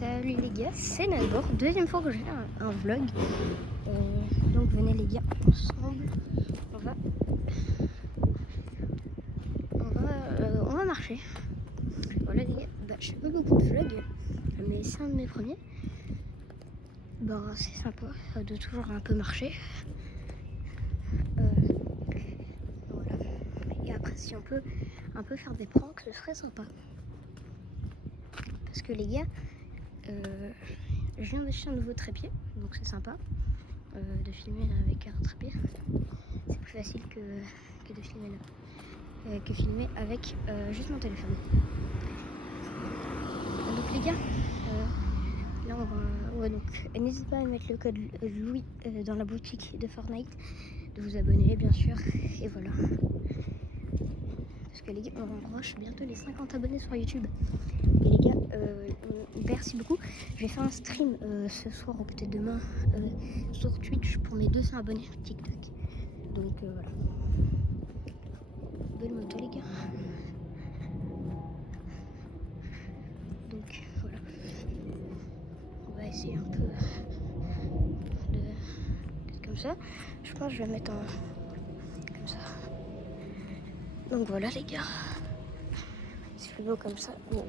Salut les gars, c'est Nador, deuxième fois que j'ai un vlog. Donc venez les gars, ensemble, on va marcher. Voilà les gars, je fais pas beaucoup de vlogs, mais c'est un de mes premiers. C'est sympa de toujours un peu marcher. Voilà. Et après si on peut un peu faire des pranks, ce serait sympa. Parce que les gars, je viens d'acheter un nouveau trépied, donc c'est sympa de filmer avec un trépied. C'est plus facile que de filmer là, que filmer avec juste mon téléphone. Donc les gars, là on va donc n'hésitez pas à mettre le code Louis dans la boutique de Fortnite, de vous abonner bien sûr, et voilà. Parce que les gars, on rush bientôt les 50 abonnés sur YouTube. Et les gars, merci beaucoup. Je vais faire un stream ce soir ou peut-être demain sur Twitch pour mes 200 abonnés sur TikTok. Donc voilà. Bonne moto les gars. Donc voilà. On va essayer un peu d'être comme ça. Je pense que je vais mettre comme ça. Donc voilà les gars. C'est plus beau comme ça. Wow.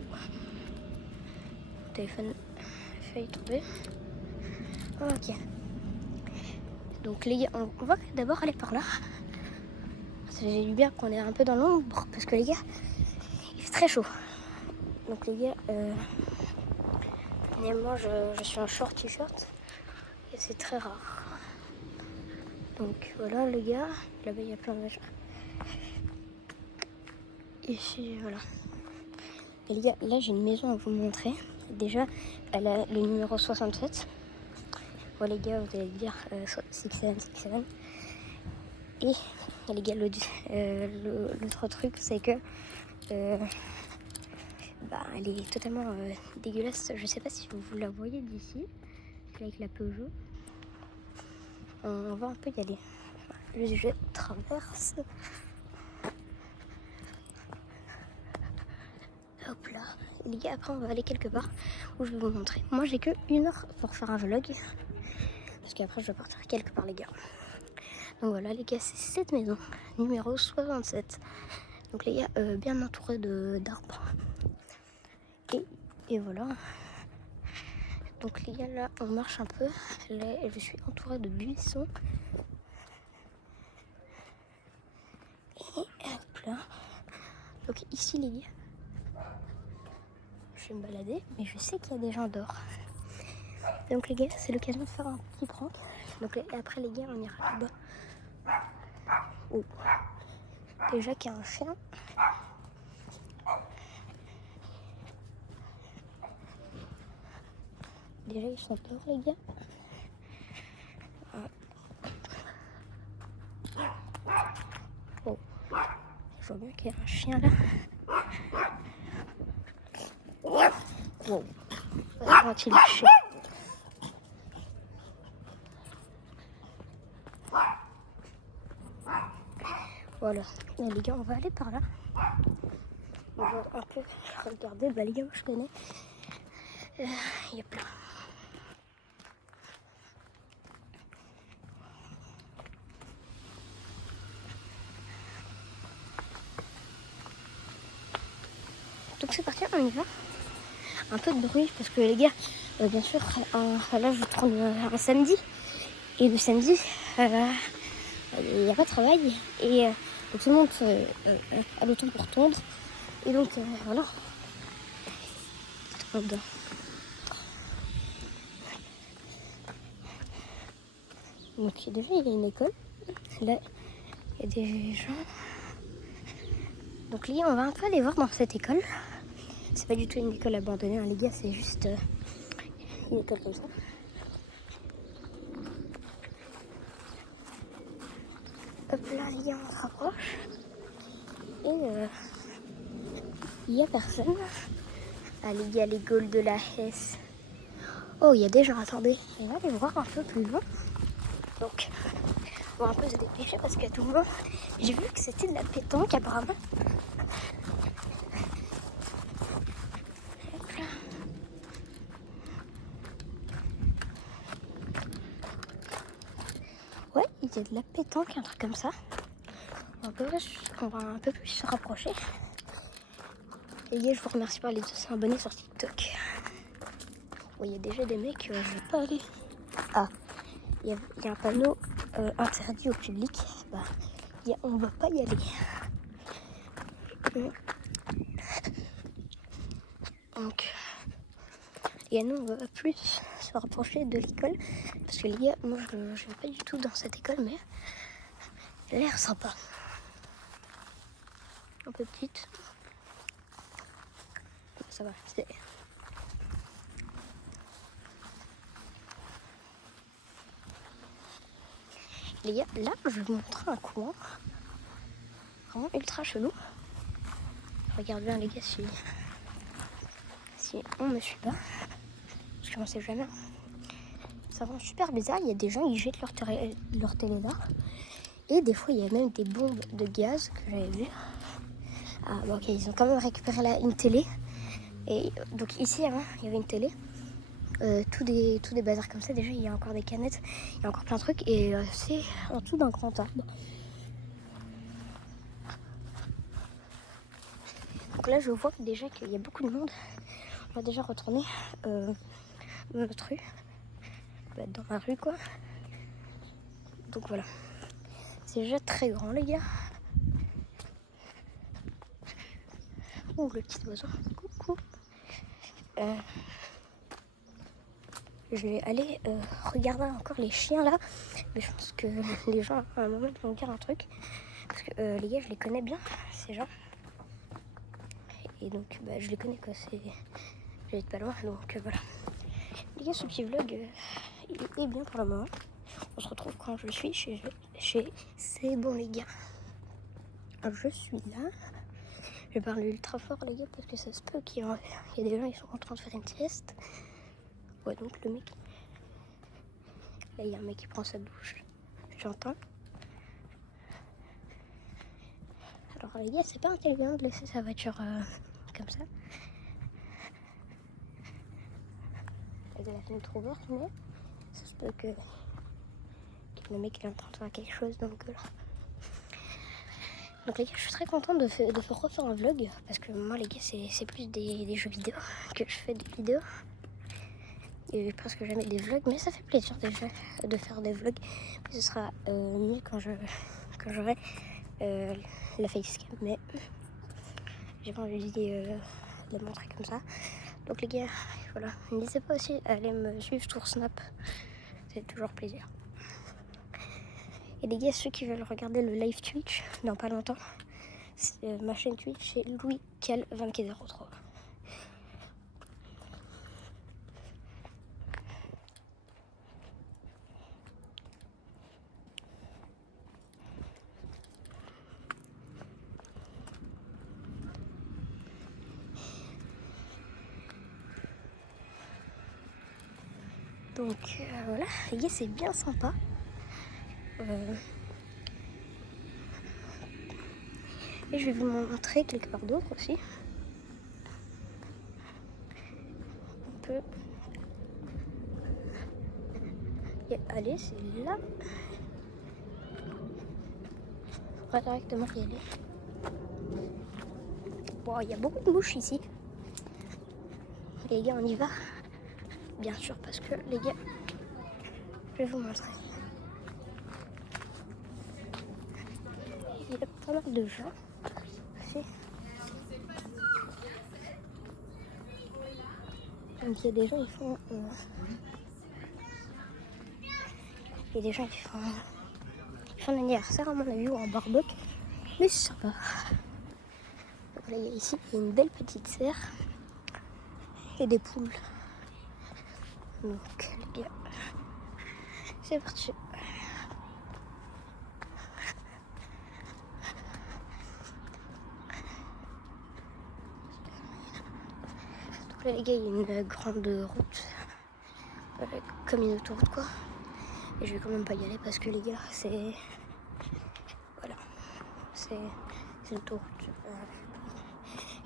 Mon téléphone a failli tomber. Ok. Donc les gars, on va d'abord aller par là. J'ai du bien qu'on est un peu dans l'ombre parce que les gars, il fait très chaud. Donc les gars, moi je suis en short t-shirt et c'est très rare. Donc voilà les gars, là-bas il y a plein de machins. Ici voilà. Et les gars, là j'ai une maison à vous montrer. Déjà, elle a le numéro 67. Voilà les gars, vous allez dire 67. Et les gars, l'autre truc c'est que elle est totalement dégueulasse. Je sais pas si vous la voyez d'ici, avec la Peugeot. On va un peu y aller. Je traverse. Hop là. Et les gars, après on va aller quelque part où je vais vous montrer. Moi j'ai que 1 heure pour faire un vlog. Parce qu'après je dois partir quelque part les gars. Donc voilà les gars, c'est cette maison, numéro 67. Donc les gars, bien entouré d'arbres. Et voilà. Donc les gars, là on marche un peu. Là je suis entourée de buissons. Et hop là. Donc ici les gars, je vais me balader, mais je sais qu'il y a des gens dehors. Donc les gars, c'est l'occasion de faire un petit prank. Donc après les gars, on ira là-bas. Oh. Déjà qu'il y a un chien. Déjà ils sont dehors les gars. Oh. Je vois bien qu'il y a un chien là. Wow. Quand il est chien. Voilà. Et les gars, on va aller par là. On va un peu regarder. Les gars, moi je connais. Il y a plein. Donc c'est parti, on y va. Un peu de bruit parce que les gars, bien sûr, là je tourne un samedi. Et le samedi, il n'y a pas de travail. Et donc tout le monde a le temps pour tondre. Et donc voilà. Donc déjà il y a une école. Là il y a des gens. Donc les gars, on va un peu aller voir dans cette école. C'est pas du tout une école abandonnée, hein, les gars, c'est juste une école comme ça. Hop là les gars, on se rapproche. Et il n'y a personne. Ah les gars, les Gaules de la Hesse. Oh, il y a des gens, attendez. On va aller voir un peu plus loin. Donc, on va un peu se dépêcher parce qu'à tout moment, j'ai vu que c'était de la pétanque apparemment. qu'il y a de la pétanque, un truc comme ça. On va un peu plus se rapprocher. Et les gars, je vous remercie par les 200 abonnés sur TikTok. Bon, il y a déjà des mecs, je vais pas aller. Ah, il y a un panneau interdit au public. Bah, on va pas y aller. Donc, et nous, on va plus se rapprocher de l'école. Parce que les gars, moi, je vais pas du tout dans cette école, mais elle a l'air sympa. Un peu petite. Ça va, c'est... Les gars, là, je vais vous montrer un coin. Vraiment ultra chelou. Regarde bien, les gars, si on me suit pas. Parce que on sait jamais. Ça rend super bizarre. Il y a des gens qui jettent leur télé là. Et des fois, il y a même des bombes de gaz que j'avais vues. Ah, bon, ok, ils ont quand même récupéré une télé. Et donc ici, avant, il y avait une télé. Tous des bazars comme ça. Déjà, il y a encore des canettes. Il y a encore plein de trucs. Et c'est en dessous d'un grand arbre. Donc là, je vois déjà qu'il y a beaucoup de monde. On va déjà retourner dans notre rue. Dans ma rue, quoi. Donc voilà. C'est déjà très grand, les gars. Ouh, le petit oiseau. Coucou. Je vais aller regarder encore les chiens là. Mais je pense que les gens à un moment vont dire un truc. Parce que les gars, je les connais bien, ces gens. Et donc, je les connais quoi. J'habite pas loin, donc voilà. Les gars, ce petit vlog, il est bien pour le moment. On se retrouve quand je suis chez C'est bon, les gars. Je suis là. Je vais parler ultra fort, les gars, parce que ça se peut qu'il y a des gens qui sont en train de faire une sieste. Ouais, donc le mec. Là, il y a un mec qui prend sa douche. J'entends. Alors, les gars, c'est pas intelligent de laisser sa voiture comme ça. Elle a la fenêtre ouverte, mais ça se peut que le mec il est en train de faire quelque chose, donc là. Donc les gars, je suis très contente de refaire un vlog, parce que moi les gars, c'est plus des jeux vidéo que je fais des vidéos. Et presque jamais des vlogs, mais ça fait plaisir déjà de faire des vlogs. Mais ce sera mieux quand j'aurai la facecam, mais j'ai pas envie de la montrer comme ça. Donc les gars, voilà, n'hésitez pas aussi à aller me suivre sur Snap, c'est toujours plaisir. Et les gars, ceux qui veulent regarder le live Twitch dans pas longtemps, ma chaîne Twitch c'est LouisCal2403. Donc voilà, les gars, c'est bien sympa. Et je vais vous montrer quelque part d'autre aussi. On peut y aller, c'est là. On va directement y aller. Bon, il y a beaucoup de mouches ici. Les gars, on y va. Bien sûr, parce que les gars, je vais vous montrer. Il y a pas mal de gens. Donc il y a des gens qui font... il y a des gens qui font un anniversaire à mon avis ou un barbecue. Mais c'est sympa. Donc là, ici, il y a une belle petite serre. Et des poules. Donc les gars, c'est parti. Donc là les gars, il y a une grande route. Comme une autoroute quoi. Et je vais quand même pas y aller parce que les gars, c'est... Voilà. C'est l'autoroute.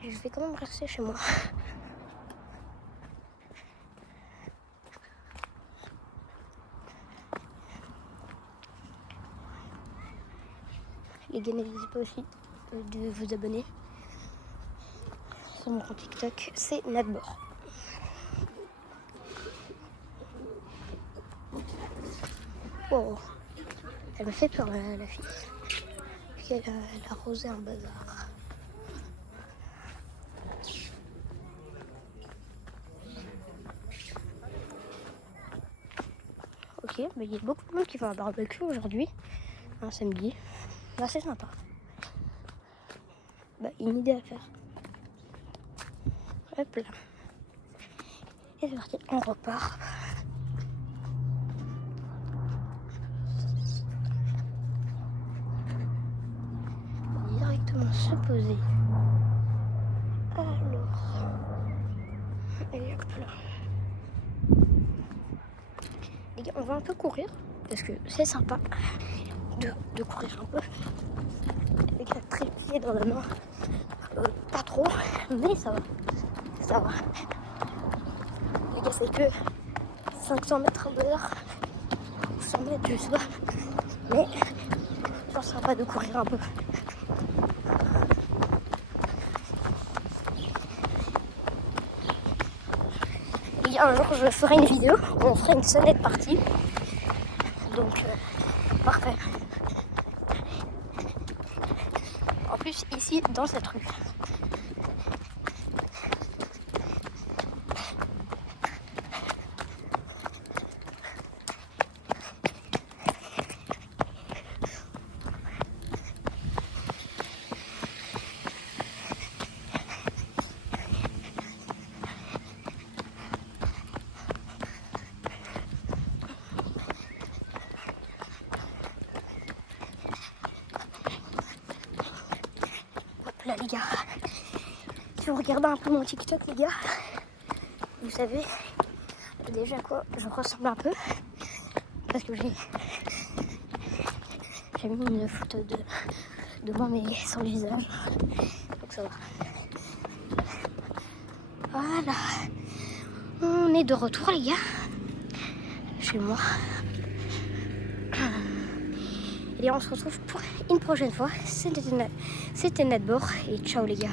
Je vais quand même rester chez moi. Les gars, n'hésitez pas aussi de vous abonner sur mon compte TikTok, c'est Nadbor. Oh, elle me fait peur la fille. Elle a arrosé un bazar. Ok, mais il y a beaucoup de monde qui fait un barbecue aujourd'hui, un samedi. Bah, c'est sympa. Bah, une idée à faire. Hop là. Et c'est parti, on repart. Directement se poser. Alors. Et hop là. Les gars, on va un peu courir. Parce que c'est sympa de courir un peu. Avec la trépied dans la main. Pas trop, mais ça va. Ça va. Les gars, c'est que 500 mètres à l'heure. 100 mètres, je sais pas. Mais je pense sympa de courir un peu. Il y a un jour, je ferai une vidéo où on fera une sonnette partie. Donc, parfait. En plus, ici, dans cette rue. Là les gars, si vous regardez un peu mon TikTok les gars, vous savez déjà quoi je ressemble un peu, parce que j'ai mis une photo de moi mais sans visage, donc ça va. Voilà, on est de retour les gars, chez moi. Et on se retrouve pour une prochaine fois. C'était Nadbor et ciao les gars.